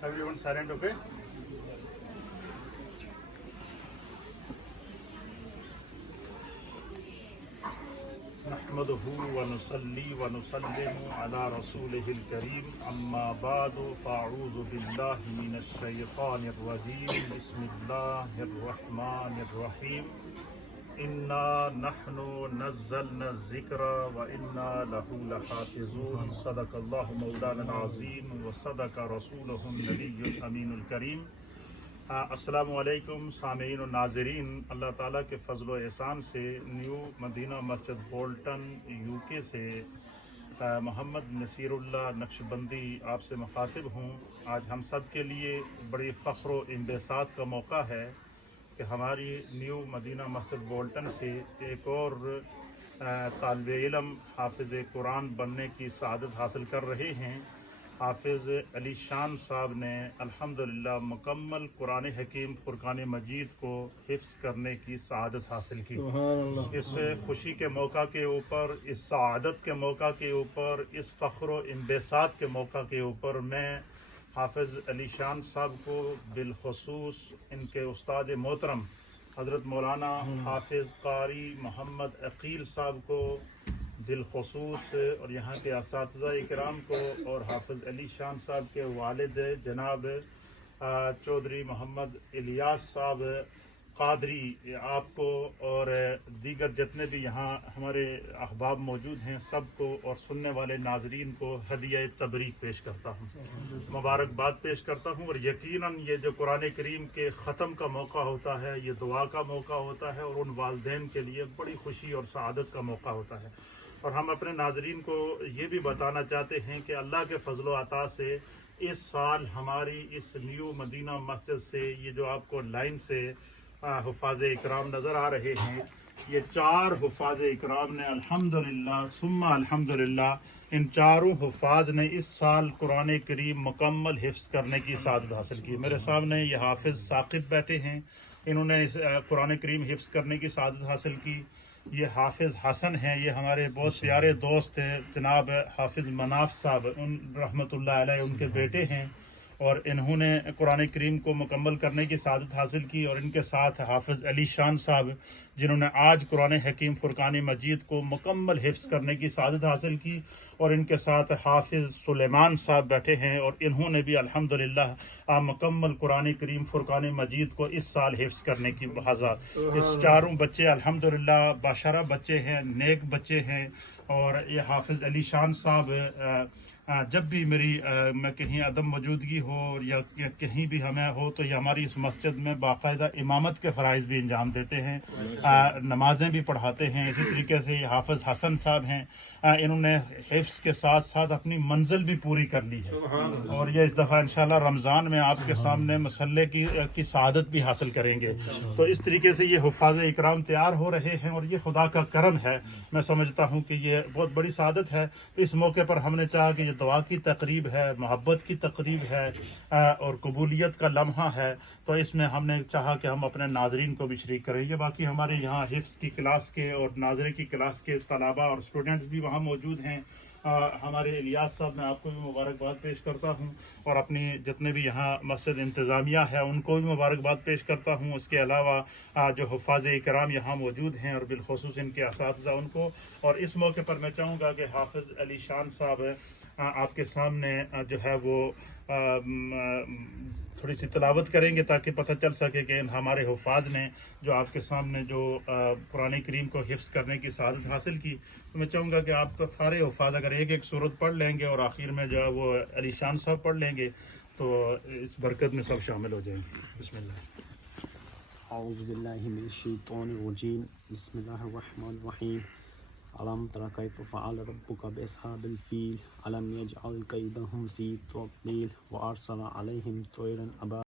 Everyone silent, okay? نحمده ونصلي ونسلم على رسوله الكريم أما بعد فأعوذ بالله من الشيطان الرجيم بسم الله الرحمن الرحيم إنا نحن نزلنا الذكر وإنا له لحافظون صدق الله مولانا العظيم وصدق رسوله النبي الأمين الكريم. السلام علیکم سامعین و ناظرین. اللہ تعالیٰ کے فضل و احسان سے نیو مدینہ مسجد بولٹن یوکے سے محمد نصیراللہ نقشبندی آپ سے مخاطب ہوں. آج ہم سب کے لیے بڑی فخر و انبساط کا موقع ہے کہ ہماری نیو مدینہ مسجد بولٹن سے ایک اور طالب علم حافظ قرآن بننے کی سعادت حاصل کر رہے ہیں. حافظ علی شان صاحب نے الحمدللہ مکمل قرآن حکیم فرقان مجید کو حفظ کرنے کی سعادت حاصل کی. اس خوشی کے موقع کے اوپر، اس سعادت کے موقع کے اوپر، اس فخر و انبساط کے موقع کے اوپر میں حافظ علی شان صاحب کو بالخصوص ان کے استاد محترم حضرت مولانا حافظ قاری محمد عقیل صاحب کو بالخصوص اور یہاں کے اساتذہ کرام کو اور حافظ علی شان صاحب کے والد جناب چودھری محمد الیاس صاحب قادری آپ کو اور دیگر جتنے بھی یہاں ہمارے احباب موجود ہیں سب کو اور سننے والے ناظرین کو ہدیہ تبریک پیش کرتا ہوں، مبارکباد پیش کرتا ہوں. اور یقیناً یہ جو قرآن کریم کے ختم کا موقع ہوتا ہے، یہ دعا کا موقع ہوتا ہے اور ان والدین کے لیے بڑی خوشی اور سعادت کا موقع ہوتا ہے. اور ہم اپنے ناظرین کو یہ بھی بتانا چاہتے ہیں کہ اللہ کے فضل و عطا سے اس سال ہماری اس نیو مدینہ مسجد سے یہ جو آپ کو لائن سے حفاظ اکرام نظر آ رہے ہیں، یہ 4 حفاظ اکرام نے الحمدللہ ثم الحمدللہ ان 4 حفاظ نے اس سال قرآن کریم مکمل حفظ کرنے کی سعادت حاصل کی. میرے سامنے یہ حافظ ثاقب بیٹھے ہیں، انہوں نے قرآن کریم حفظ کرنے کی سعادت حاصل کی. یہ حافظ حسن ہیں، یہ ہمارے بہت پیارے دوست ہیں جناب حافظ مناف صاحب ان رحمۃ اللہ علیہ ان کے بیٹے ہیں، اور انہوں نے قرآن کریم کو مکمل کرنے کی سعادت حاصل کی. اور ان کے ساتھ حافظ علی شان صاحب جنہوں نے آج قرآن حکیم فرقان مجید کو مکمل حفظ کرنے کی سعادت حاصل کی. اور ان کے ساتھ حافظ سلیمان صاحب بیٹھے ہیں اور انہوں نے بھی الحمدللہ مکمل قرآن کریم فرقان مجید کو اس سال حفظ کرنے کی بحاضر. اس 4 بچے الحمدللہ باشرہ بچے ہیں، نیک بچے ہیں. اور یہ حافظ علی شان صاحب جب بھی میں کہیں عدم موجودگی ہو یا کہیں بھی ہمیں ہو تو یہ ہماری اس مسجد میں باقاعدہ امامت کے فرائض بھی انجام دیتے ہیں، نمازیں بھی پڑھاتے ہیں. اسی طریقے سے یہ حافظ حسن صاحب ہیں، انہوں نے حفظ کے ساتھ ساتھ اپنی منزل بھی پوری کر لی ہے اور یہ اس دفعہ انشاءاللہ رمضان میں آپ کے سامنے مسلح کی سعادت بھی حاصل کریں گے. تو اس طریقے سے یہ حفاظ اکرام تیار ہو رہے ہیں اور یہ خدا کا کرم ہے. میں سمجھتا ہوں کہ یہ بہت بڑی سعادت ہے. تو اس موقع پر ہم نے چاہا کہ یہ دعا کی تقریب ہے، محبت کی تقریب ہے اور قبولیت کا لمحہ ہے، تو اس میں ہم نے چاہا کہ ہم اپنے ناظرین کو بھی شریک کریں گے. باقی ہمارے یہاں حفظ کی کلاس کے اور ناظرے کی کلاس کے طلباء اور اسٹوڈنٹس بھی وہاں موجود ہیں. ہمارے الیاس صاحب میں آپ کو بھی مبارکباد پیش کرتا ہوں اور اپنی جتنے بھی یہاں مسجد انتظامیہ ہے ان کو بھی مبارکباد پیش کرتا ہوں. اس کے علاوہ جو حفاظ کرام یہاں موجود ہیں اور بالخصوص ان کے اساتذہ ان کو. اور اس موقع پر میں چاہوں گا کہ حافظ علی شان صاحب آپ کے سامنے جو ہے وہ تھوڑی سی تلاوت کریں گے تاکہ پتہ چل سکے کہ ہمارے حفاظ نے جو آپ کے سامنے جو قرآن کریم کو حفظ کرنے کی سعادت حاصل کی. تو میں چاہوں گا کہ آپ تو سارے حفاظ اگر ایک سورت پڑھ لیں گے اور آخر میں جو ہے وہ علی شان صاحب پڑھ لیں گے تو اس برکت میں سب شامل ہو جائیں گے. بسم اللہ. اعوذ باللہ من الشیطان الرجیم. بسم اللہ الرحمن الرحیم. علم تر کیف فعل ربک باصحاب الفیل علم یجعل کیدہم فی تضلیل وارسل علیہم طیرا ابابیل